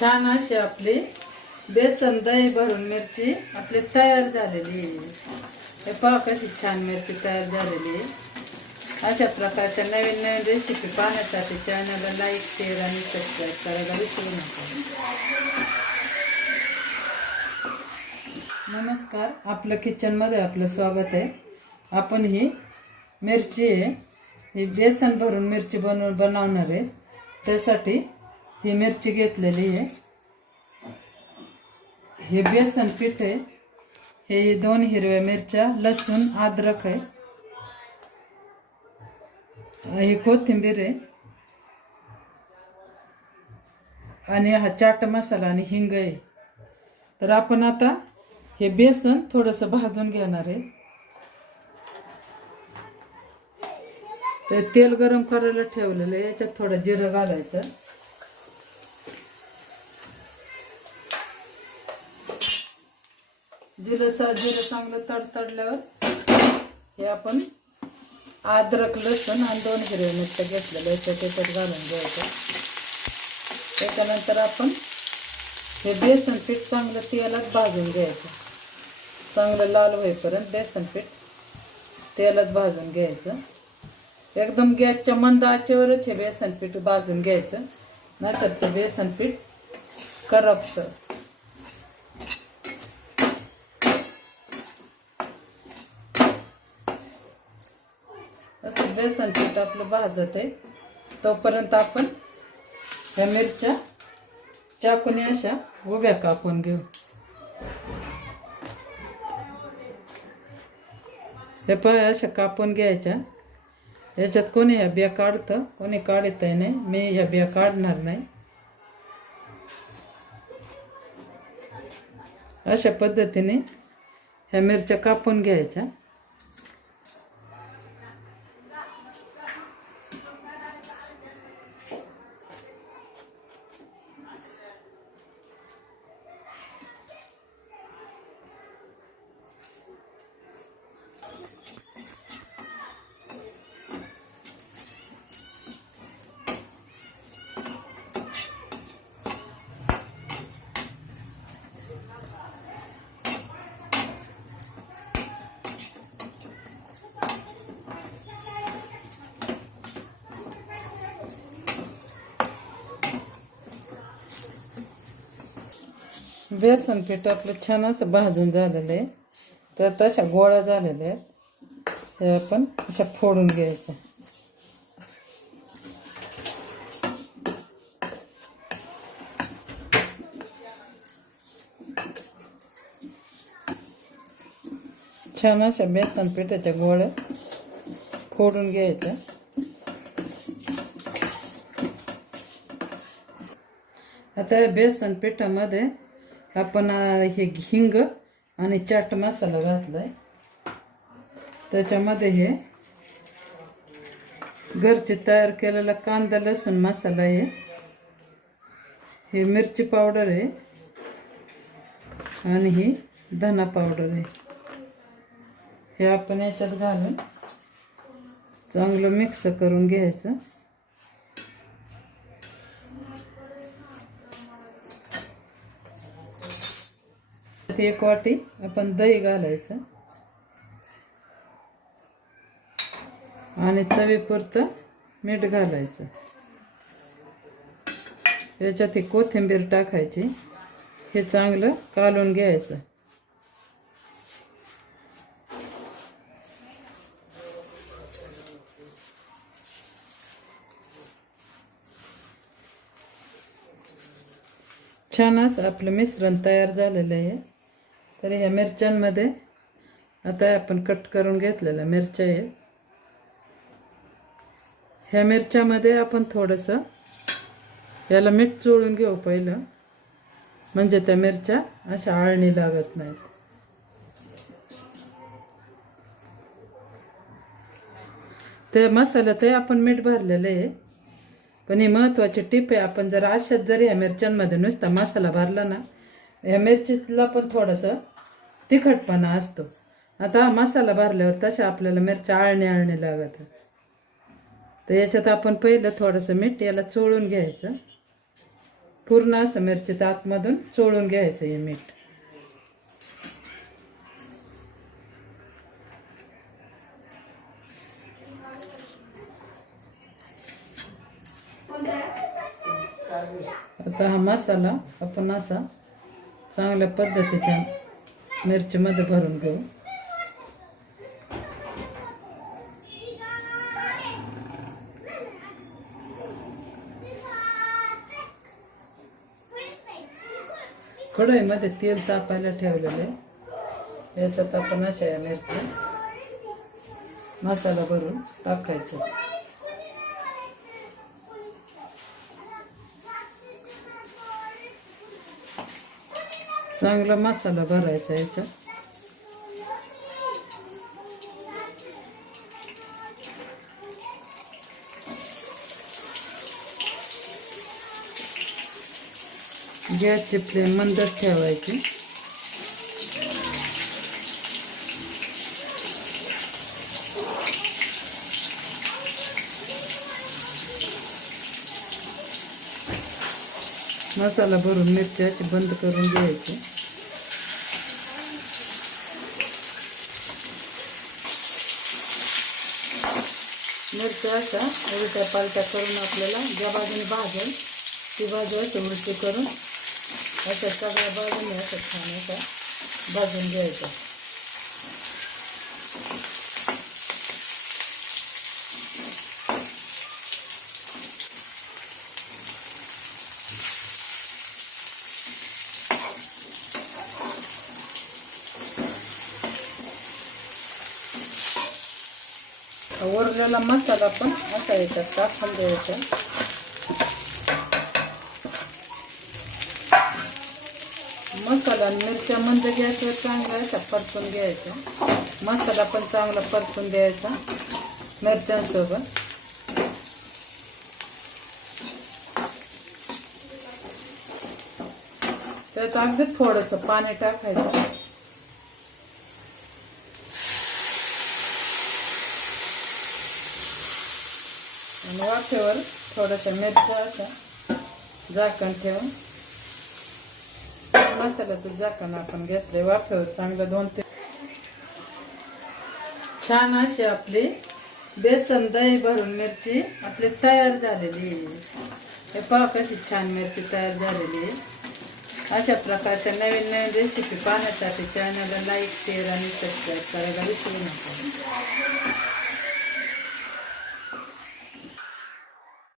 छान अशी आपली बेसन दही भरून मिरची आपली तयार झालेली आहे. हे पहा कशी छान मिरची तयार झालेली आहे. अशा प्रकारच्या नवीन नवीन रेसिपी पाहण्यासाठी चॅनलला लाईक शेअर आणि सबस्क्राईब करायला विसरू नका. नमस्कार, आपलं किचनमध्ये आपलं स्वागत आहे. आपण ही मिरची आहे, ही बेसन भरून मिरची बनवणार आहे. त्यासाठी ही मिरची घेतलेली आहे. हे बेसन पीठ आहे. हे 2 हिरव्या मिरच्या, लसूण, अद्रक आहे. हे कोथिंबीर आहे आणि हा चाट मसाला आणि हिंग आहे. तर आपण आता हे बेसन थोडंसं भाजून घेणार आहे. तर तेल गरम करायला ठेवलेलं आहे. याच्यात थोडं जिरं घालायचं. जिरं चांगलं तडतडल्यावर हे आपण अद्रक, लसूण आणि 2 हिरव्या मिरच्या घेतलेल्या त्याच्यात घालून घ्यायचं. त्याच्यानंतर आपण हे बेसन पीठ चांगलं तेलात भाजून घ्यायचं. चांगलं लाल होईपर्यंत बेसन पीठ तेलात भाजून घ्यायचं. एकदम गॅसच्या मंद आचेवरच हे बेसन पीठ भाजून घ्यायचं, नाहीतर ते बेसन पीठ करपतं. असं बेसन पीठ आपलं भाजत आहे तोपर्यंत आपण ह्या मिरच्या चाकूने अशा उभ्या कापून घेऊ. हे पहा अशा कापून घ्यायच्या. याच्यात कोणी ह्या बिया काढतं, कोणी काढतही नाही. मी ह्या बिया काढणार नाही. अशा पद्धतीने ह्या मिरच्या कापून घ्यायच्या. बेसन पीठ आपलं छान असं भाजून झालेलं आहे. तर तशा गोळ्या झालेल्या आहेत. हे आपण अशा फोडून घ्यायच्या. छान अशा बेसन पिठाच्या गोळ्या फोडून घ्यायच्या. आता बेसन पिठामध्ये आपण हे हिंग आणि चाट मसाला घातलाय. त्याच्यामध्ये हे घरचे तयार केलेला कांदा लसूण मसाला आहे. हे मिरची पावडर आहे आणि ही धना पावडर आहे. हे आपण याच्यात घालून चांगलं मिक्स करून घ्यायचं. एक वाटी आपण दही घालायचं आणि चवीपुरतं मीठ घालायचं. याच्यात ही कोथिंबीर टाकायची. हे चांगलं कालून घ्यायचं. छान असं आपलं मिश्रण तयार झालेलं आहे. तर ह्या मिरच्यांमध्ये आता आपण कट करून घेतलेल्या मिरच्या आहेत. ह्या मिरच्यामध्ये आपण थोडंसं याला मीठ चोळून घेऊ पहिलं, म्हणजे त्या मिरच्या अशा आळणी लागत नाहीत. त्या मसाल्यातही आपण मीठ भरलेलं आहे. पण ही महत्त्वाची टीप आहे. आपण जर अशाच जरी ह्या मिरच्यांमध्ये नुसता मसाला भरला ना, ह्या मिरचीला पण थोडंसं तिखटपणा असतो. आता हा मसाला भरल्यावर तशा आपल्याला मिरच्या आळणी लागतात. तर याच्यात आपण पहिलं थोडंसं मीठ याला चोळून घ्यायचं. पूर्ण असं मिरचीचं आतमधून चोळून घ्यायचं हे मीठ. आता हा मसाला आपण असा चांगल्या पद्धतीच्या मिरचीमध्ये भरून घेऊ. कढईमध्ये तेल तापायला ठेवलेलं आहे. याच्यात आपण अशा या मिरची मसाला भरून टाकायचा. चांगला मसाला भरायचा याच्यात. गॅसची फ्लेम मंदच ठेवायची. मसाला भरून मिरची अशी बंद करून घ्यायची. मिरच्या अशा उलट्या पालट्या करून आपल्याला ज्या बाजूने भाजेल ती बाजू अशी उलटी करून अशा सगळ्या बाजूने असं छान असा भाजून घ्यायचा. उरलेला मसाला पण असा याच्यात टाकून द्यायचा. मसाला आणि मिरच्या मंद गॅसवर चांगला असा परतून घ्यायचा. मसाला पण चांगला परतून द्यायचा मिरच्यांसोबत. त्यात अगदी थोडंसं पाणी टाकायचं. आणि वाफेवर थोड्याशा मिरच्या अशा झाकण ठेवून मसाल्याचं झाकण आपण घेतलंय वाफेवर चांगलं 2-3. छान अशी आपली बेसन दही भरून मिरची आपली तयार झालेली आहे. हे पहा कशी छान मिरची तयार झालेली आहे. अशा प्रकारच्या नवीन नवीन रेसिपी पाहण्यासाठी चॅनलला लाईक, शेअर आणि सबस्क्राईब करायला विसरू नका.